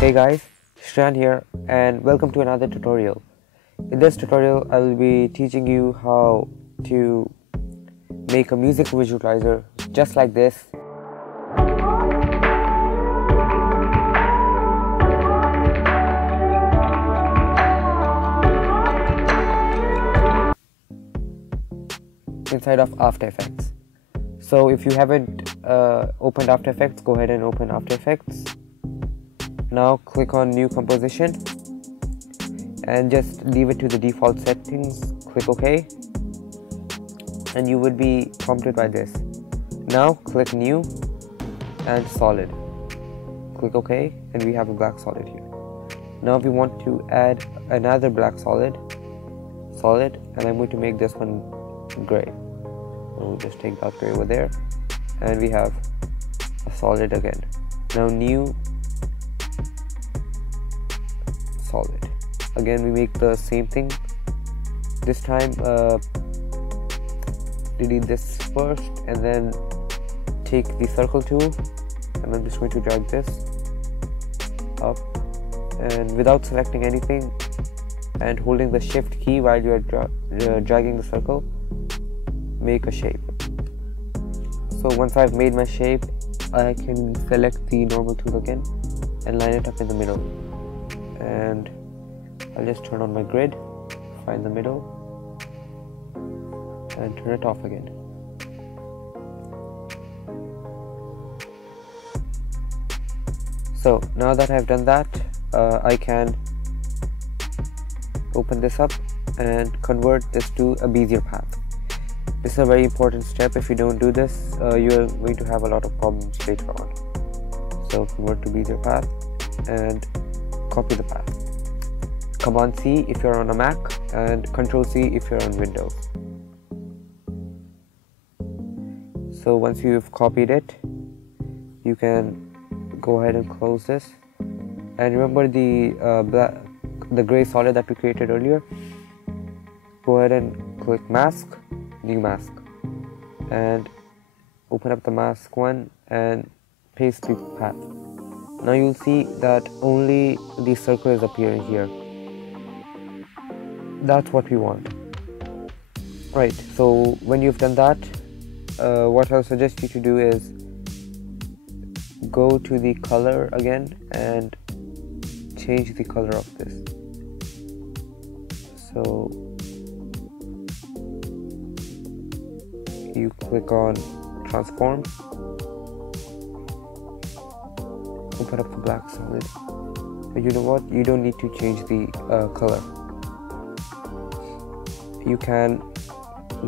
Hey guys, Shreyaan here and welcome to another tutorial. In this tutorial I will be teaching you how to make a music visualizer just like this. Inside of After Effects. So if you haven't opened After Effects, go ahead and open After Effects. Now click on New Composition and just leave it to the default settings. Click OK and you would be prompted by this. Now click New and Solid. Click OK and we have a black solid here. Now we want to add another black solid, and I'm going to make this one gray. So we'll just take that gray over there and we have a solid again. Now New, Solid. Again we make the same thing. This time delete this first and then take the circle tool and I'm just going to drag this up, and without selecting anything and holding the shift key while you are dragging the circle, make a shape. So once I've made my shape, I can select the normal tool again and line it up in the middle. And I'll just turn on my grid, find the middle and turn it off again. So now that I've done that, I can open this up and convert this to a Bezier path. This is a very important step. If you don't do this, you're going to have a lot of problems later on. So convert to Bezier path and copy the path. Command C if you're on a Mac and Control C if you're on Windows. So once you've copied it, you can go ahead and close this. And remember the gray solid that we created earlier. Go ahead and click Mask, New Mask, and open up the mask one and paste the path. Now you'll see that only the circle is appearing here. That's what we want. Right, so when you've done that, what I'll suggest you to do is go to the color again and change the color of this. So you click on Transform, open up the black solid. But you know what? You don't need to change the color. You can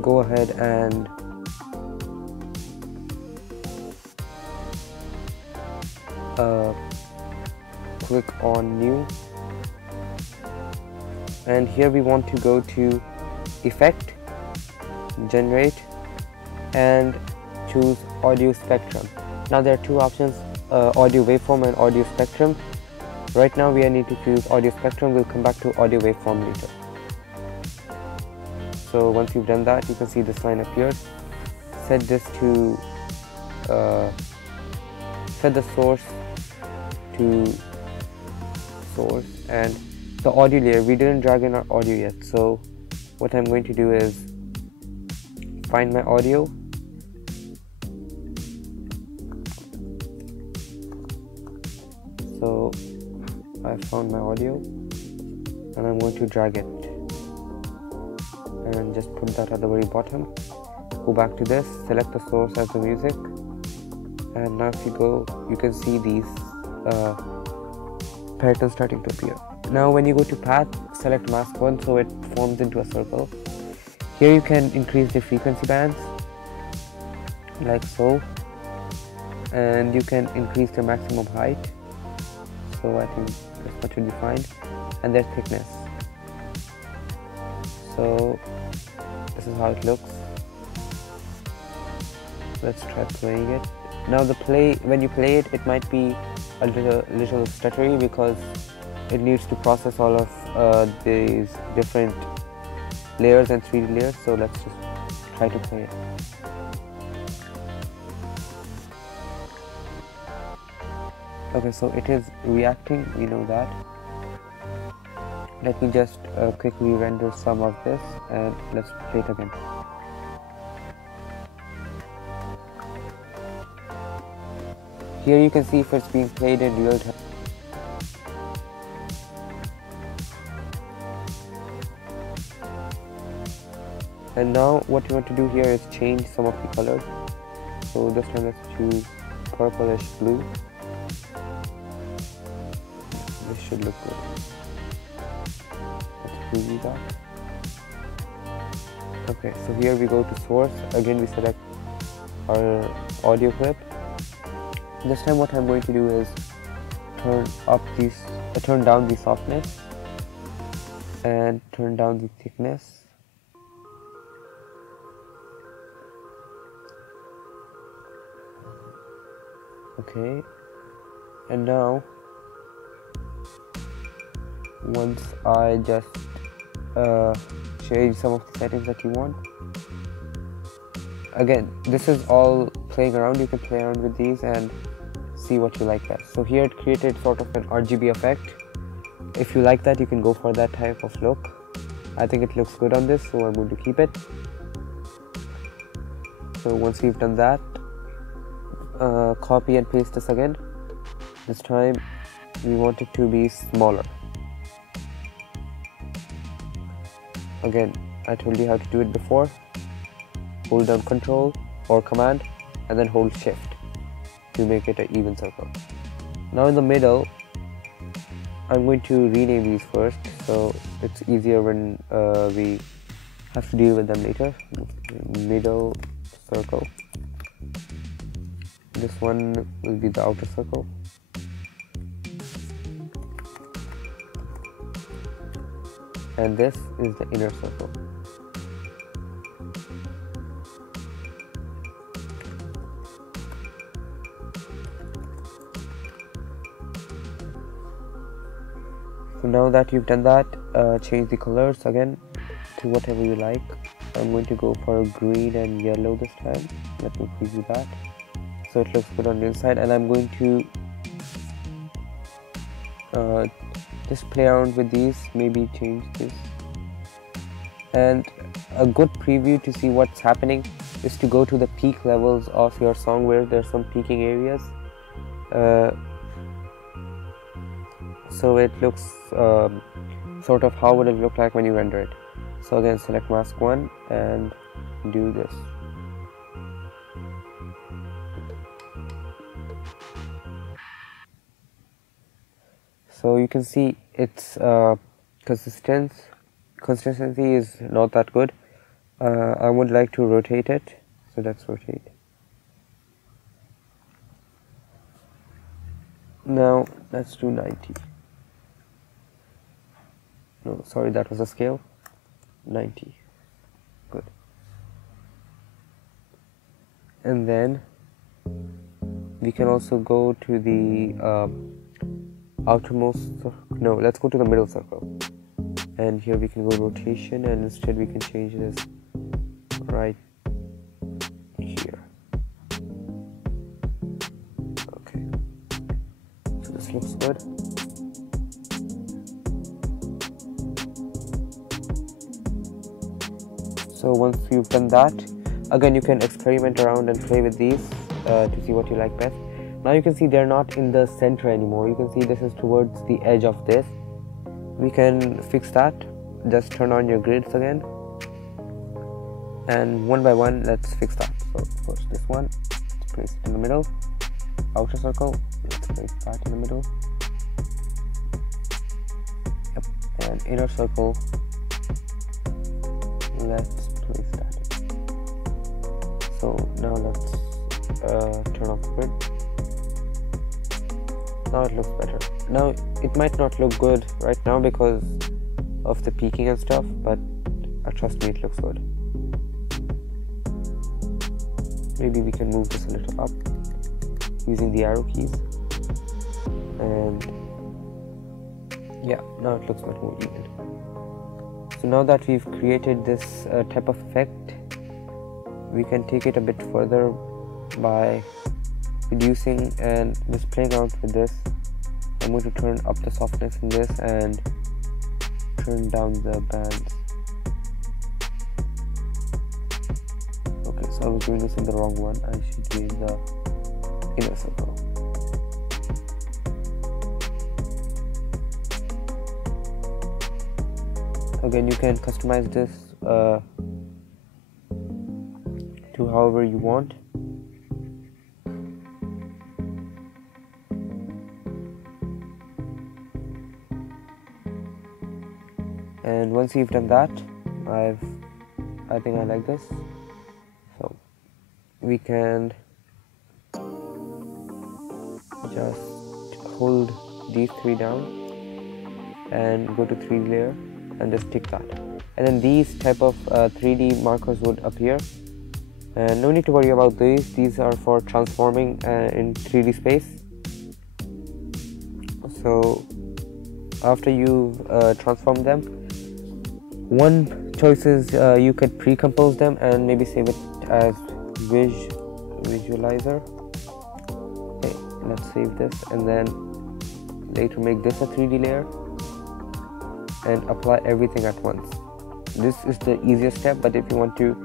go ahead and click on New, and here we want to go to Effect, Generate, and choose Audio Spectrum. Now there are two options, audio waveform and audio spectrum. Right now we need to choose audio spectrum. We'll come back to audio waveform later. So once you've done that, you can see this line appeared. Set this to set the source to source, and the audio layer, we didn't drag in our audio yet. So what I'm going to do is find my audio, so I found my audio and I'm going to drag it and just put that at the very bottom. Go back to this, select the source as the music, and now if you go, you can see these patterns starting to appear. Now when you go to path, select mask 1 so it forms into a circle. Here you can increase the frequency bands like so, and you can increase the maximum height. So I think this much will be fine, and their thickness. So this is how it looks. Let's try playing it. Now when you play it, it might be a little stuttery because it needs to process all of these different layers and 3D layers. So let's just try to play it. Okay, so it is reacting, we know that. Let me just quickly render some of this and let's play it again. Here you can see if it's being played in real time. And now what you want to do here is change some of the colors. So this time let's choose purplish blue. This should look good. Let's preview that. Okay, so here we go to source. Again we select our audio clip. This time what I'm going to do is turn down the softness and turn down the thickness. Okay, and now once I just change some of the settings that you want, again this is all playing around. You can play around with these and see what you like best. So here it created sort of an RGB effect. If you like that, you can go for that type of look. I think it looks good on this, so I'm going to keep it. So once we've done that, copy and paste this again. This time we want it to be smaller. Again, I told you how to do it before. Hold down Control or Command and then hold Shift to make it an even circle. Now in the middle, I'm going to rename these first so it's easier when we have to deal with them later. Middle circle. This one will be the outer circle. And this is the inner circle. So now that you've done that, change the colors again to whatever you like. I'm going to go for green and yellow this time. Let me preview that. So it looks good on the inside, and I'm going to just play around with these, maybe change this. And a good preview to see what's happening is to go to the peak levels of your song where there's some peaking areas. So it looks sort of how would it look like when you render it. So again, select mask 1 and do this. So you can see its consistency is not that good. I would like to rotate it, so let's rotate. Now let's do 90. No, sorry, that was a scale. 90. Good. And then we can also go to the outermost, no, let's go to the middle circle, and here we can go rotation, and instead we can change this right here. Okay, so this looks good. So once you've done that, again you can experiment around and play with these to see what you like best. Now you can see they're not in the center anymore. You can see this is towards the edge of this. We can fix that. Just turn on your grids again. And one by one, let's fix that. So first this one, let's place it in the middle. Outer circle, let's place that in the middle. Yep. And inner circle, let's place that in. So now let's turn off the grid. Now it looks better. Now it might not look good right now because of the peaking and stuff, but trust me, it looks good. Maybe we can move this a little up using the arrow keys, and yeah, now it looks much more even. So now that we've created this type of effect, we can take it a bit further by reducing and just playing around with this. I'm going to turn up the softness in this and turn down the bands. Okay, so I was doing this in the wrong one. I should be in the inner circle. Again, you can customize this to however you want. And once you've done that, I think I like this. So we can just hold these three down and go to 3D layer and just tick that, and then these type of 3D markers would appear, and no need to worry about these are for transforming in 3D space. So after you transform them, one choice is you could pre-compose them and maybe save it as visualizer. Okay, let's save this and then later make this a 3D layer and apply everything at once. This is the easiest step, but if you want to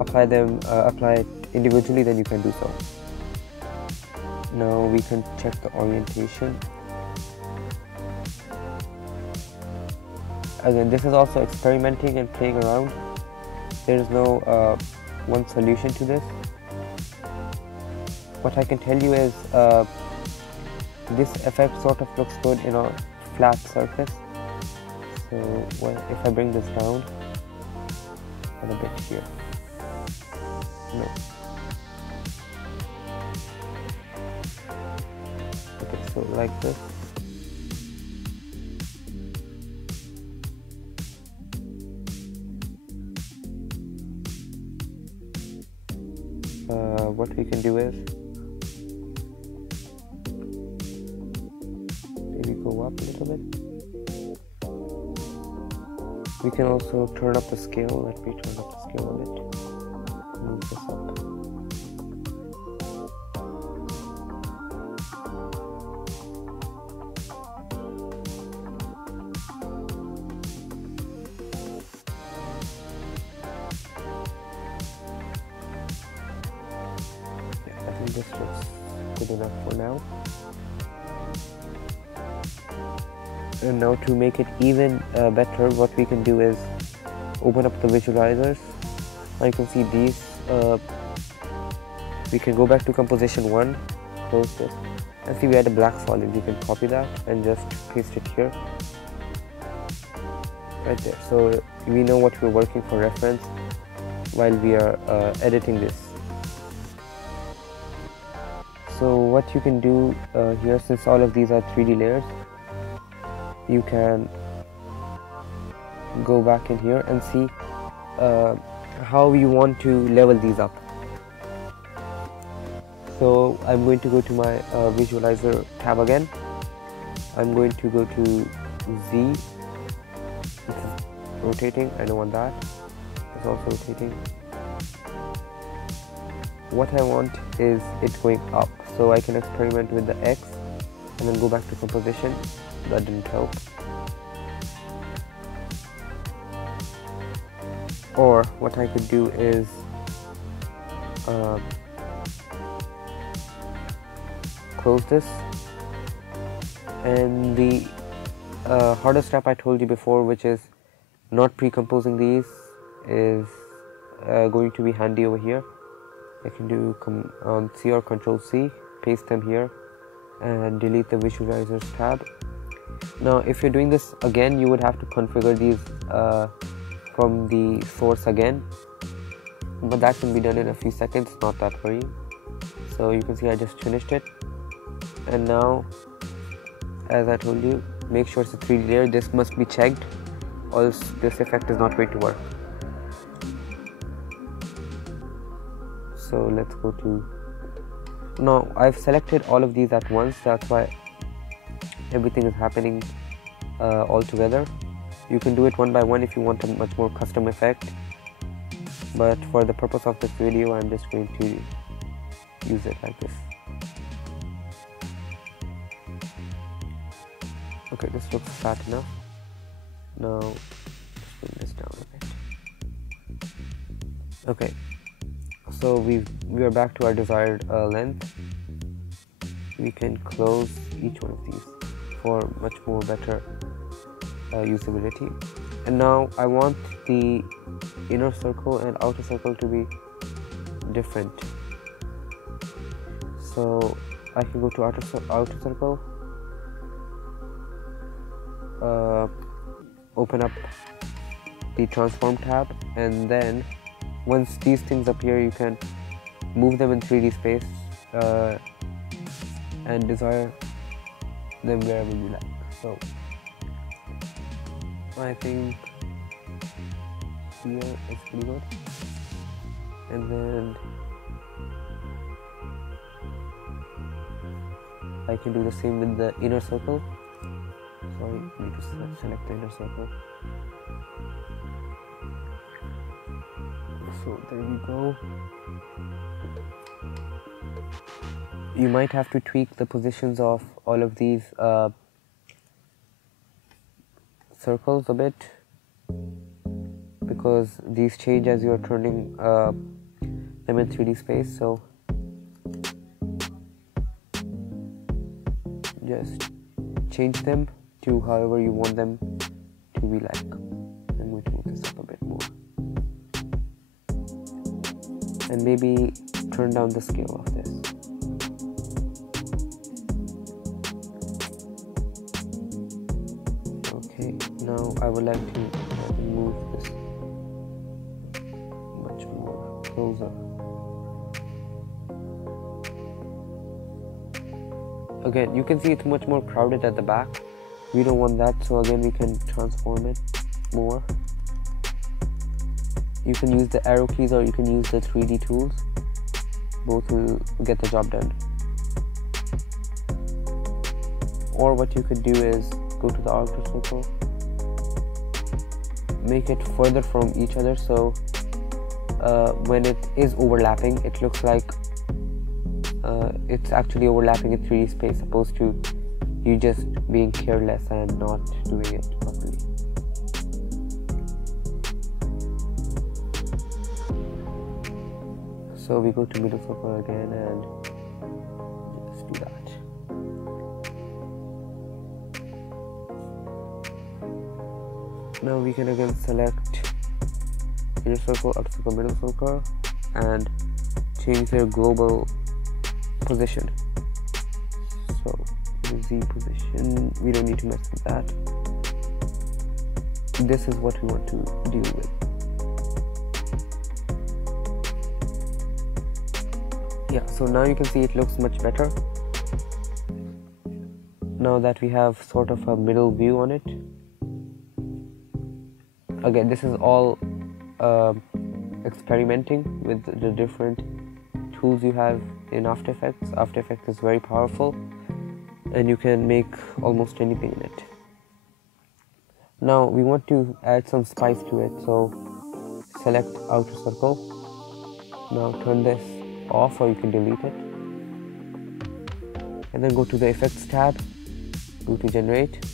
apply it individually, then you can do so. Now we can check the orientation. Again, this is also experimenting and playing around. There is no one solution to this. What I can tell you is this effect sort of looks good in a flat surface. So if I bring this down and a bit here, no. Okay, so like this. What we can do is maybe go up a little bit. We can also turn up the scale. Let me turn up the scale a bit. Move this up. Yeah, I think this looks good enough for now. And now to make it even better, what we can do is open up the visualizers. Now you can see these. We can go back to composition 1, close this, and see we had a black solid. You can copy that and just paste it here, right there. So we know what we're working for reference while we are editing this. So what you can do here, since all of these are 3D layers, you can go back in here and see how you want to level these up. So I'm going to go to my visualizer tab again. I'm going to go to Z. It's rotating. I don't want that. It's also rotating. What I want is it going up, so I can experiment with the X and then go back to composition. That didn't help. Or what I could do is close this, and the hardest step I told you before, which is not pre-composing these, is going to be handy over here. I can do C or Control C, paste them here, and delete the visualizers tab. Now if you're doing this again, you would have to configure these from the source again, but that can be done in a few seconds, not that worrying. So you can see I just finished it, and now as I told you, make sure it's a 3D layer. This must be checked, or else this effect is not going to work. So let's go to, now I've selected all of these at once, that's why everything is happening all together. You can do it one by one if you want a much more custom effect, but for the purpose of this video I'm just going to use it like this. Okay, this looks fat enough. Now let's bring this down a bit. Okay, so we are back to our desired length. We can close each one of these for much more better usability. And now I want the inner circle and outer circle to be different. So I can go to outer circle, open up the transform tab, and then once these things appear, you can move them in 3D space and desire them wherever you like. So I think here is pretty good, and then I can do the same with the inner circle. Sorry, I need to select the inner circle. So there we go. You might have to tweak the positions of all of these circles a bit, because these change as you're turning them in 3D space. So just change them to however you want them to be like. I'm going to move this up a bit more, and maybe turn down the scale of this. Okay, now I would like to move this much more closer. Again, you can see it's much more crowded at the back. We don't want that, so again we can transform it more. You can use the arrow keys or you can use the 3D tools. Both will get the job done. Or what you could do is go to the outer circle, make it further from each other, so when it is overlapping, it looks like it's actually overlapping in 3D space, opposed to you just being careless and not doing it properly. So we go to middle circle again and just do that. Now we can again select inner circle, outer circle, middle circle, and change their global position. So the Z position, we don't need to mess with that. This is what we want to deal with. Yeah, so now you can see it looks much better. Now that we have sort of a middle view on it. Again, this is all experimenting with the different tools you have in After Effects. After Effects is very powerful and you can make almost anything in it. Now we want to add some spice to it, so select outer circle. Now turn this off or you can delete it. And then go to the Effects tab, go to Generate,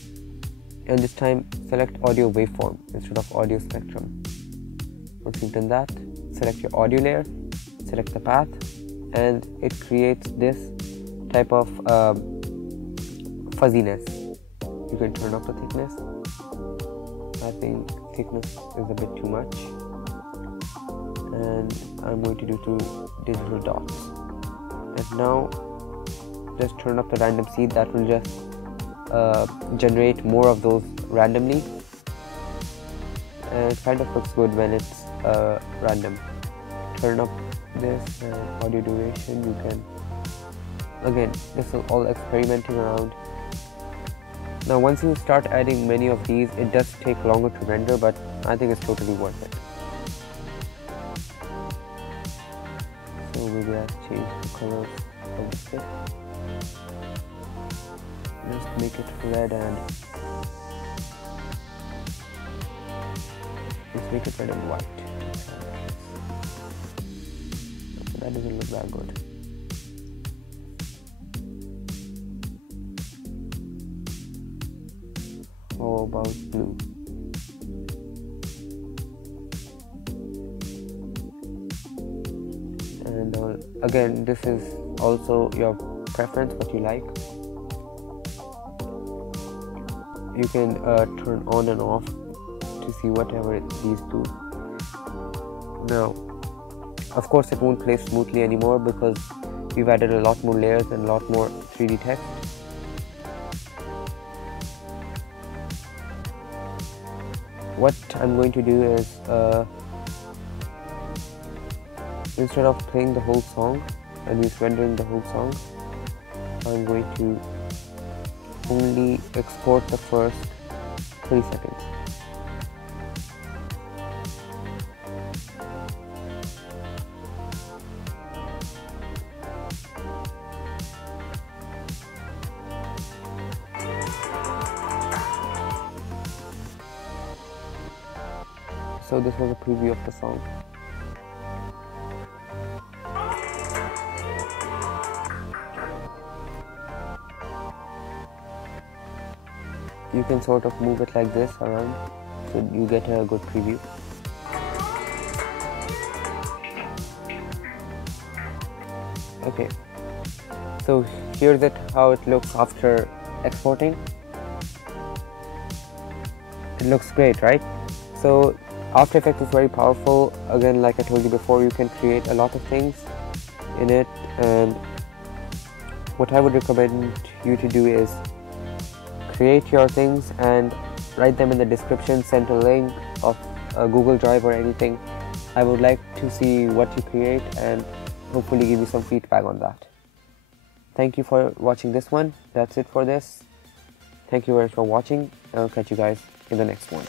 and this time select Audio Waveform instead of Audio Spectrum. Once you've done that, select your audio layer, select the path, and it creates this type of fuzziness. You can turn up the thickness. I think thickness is a bit too much, and I'm going to do 2 digital dots. And now just turn up the random seed. That will just generate more of those randomly, and it kind of looks good when it's random. Turn up this and audio duration. You can, again, this is all experimenting around. Now once you start adding many of these, it does take longer to render, but I think it's totally worth it. So maybe I'll change the colors of the stick. Just make it red and just make it red and white. So that doesn't look that good. How about blue? And again, this is also your preference, what you like. You can turn on and off to see whatever these do. Now, of course, it won't play smoothly anymore because we've added a lot more layers and a lot more 3D text. What I'm going to do is, instead of playing the whole song and just rendering the whole song, I'm going to only export the first 3 seconds. So this was a preview of the song. You can sort of move it like this around so you get a good preview. Okay, so here's how it looks after exporting. It looks great, right? So After Effects is very powerful. Again, like I told you before, you can create a lot of things in it, and what I would recommend you to do is create your things and write them in the description, send a link of a Google Drive or anything. I would like to see what you create and hopefully give you some feedback on that. Thank you for watching this one. That's it for this. Thank you very much for watching. I'll catch you guys in the next one.